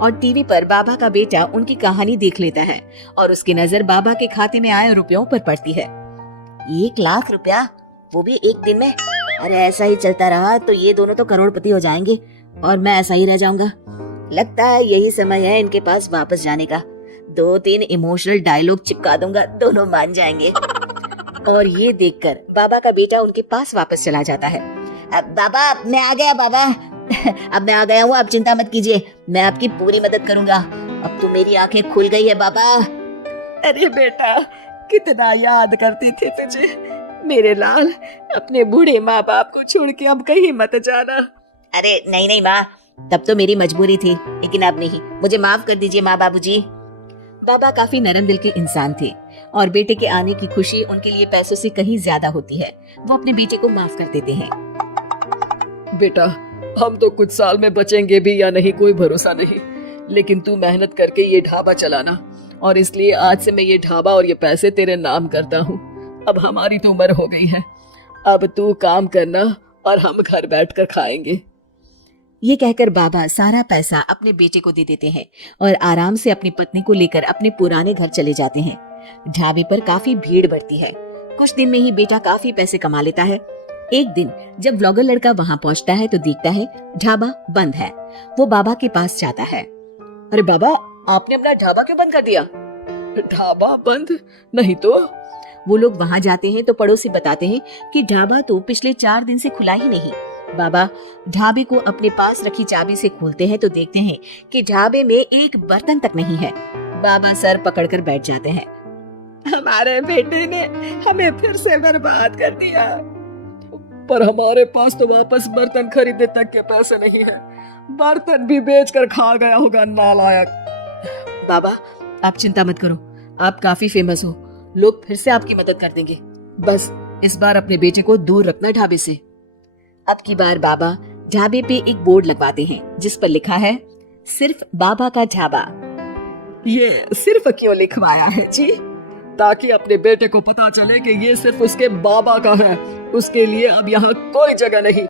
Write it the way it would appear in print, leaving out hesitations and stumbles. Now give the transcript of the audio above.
और टीवी पर बाबा का बेटा उनकी कहानी देख लेता है और उसकी नजर बाबा के खाते में आए रुपयों पर पड़ती है। 1 लाख रुपया, वो भी एक दिन में? अरे ऐसा ही चलता रहा तो ये दोनों तो करोड़पति हो जाएंगे और मैं ऐसा ही रह जाऊंगा। लगता है यही समय है इनके पास वापस जाने का। 2-3 इमोशनल डायलॉग चिपका दूंगा, दोनों मान जाएंगे। और ये देखकर बाबा का बेटा उनके पास वापस चला जाता है। अब बाबा, मैं आ गया बाबा। अब मैं आ गया हूँ, आप चिंता मत कीजिए, मैं आपकी पूरी मदद करूंगा। अब तो मेरी आंखें खुल गई है बाबा। अरे बेटा, कितना याद करती थी तुझे मेरे लाल। अपने बूढ़े माँ बाप को छोड़ के अब कहीं मत जाना। अरे नहीं नहीं माँ, तब तो मेरी मजबूरी थी, लेकिन अब नहीं। मुझे माफ कर दीजिए माँ बाबूजी। बाबा काफी नरम दिल के इंसान थे और बेटे के आने की खुशी उनके लिए पैसों से कहीं ज्यादा होती है। वो अपने बेटे को माफ कर देते हैं। बेटा, हम तो कुछ साल में बचेंगे भी या नहीं कोई भरोसा नहीं, लेकिन तू मेहनत करके ये ढाबा चलाना, और इसलिए आज से मैं ये ढाबा और ये पैसे तेरे नाम करता हूँ। अब हमारी तो उम्र हो गई है, अब तू काम करना और हम घर बैठकर खाएंगे। ये कहकर बाबा सारा पैसा अपने बेटे को दे देते हैं और आराम से अपनी पत्नी को लेकर अपने पुराने घर चले जाते हैं। ढाबे पर काफी भीड़ बढ़ती है। कुछ दिन में ही बेटा काफी पैसे कमा लेता है। एक दिन जब व्लॉगर लड़का वहां पहुंचता है तो देखता है ढाबा बंद है। वो बाबा के पास जाता है। अरे बाबा, आपने अपना ढाबा क्यों बंद कर दिया? ढाबा बंद नहीं तो? वो लोग वहां जाते हैं तो पड़ोसी बताते हैं कि ढाबा तो पिछले 4 दिन से खुला ही नहीं। बाबा ढाबे को अपने पास रखी चाबी से खोलते हैं तो देखते हैं कि ढाबे में एक बर्तन तक नहीं है। बाबा सर पकड़कर बैठ जाते हैं। हमारे बेटे ने हमें फिर से बर्बाद कर दिया, पर हमारे पास तो वापस बर्तन खरीदने तक के पैसे नहीं है। बर्तन भी बेचकर खा गया होगा नालायक। बाबा आप चिंता मत करो, आप काफी फेमस हो, लोग फिर से आपकी मदद कर देंगे। बस इस बार अपने बेटे को दूर रखना ढाबे से। अब की बार बाबा ढाबे पे एक बोर्ड लगवाते हैं जिस पर लिखा है सिर्फ बाबा का ढाबा। ये सिर्फ क्यों लिखवाया है जी? ताकि अपने बेटे को पता चले कि ये सिर्फ उसके बाबा का है, उसके लिए अब यहाँ कोई जगह नहीं।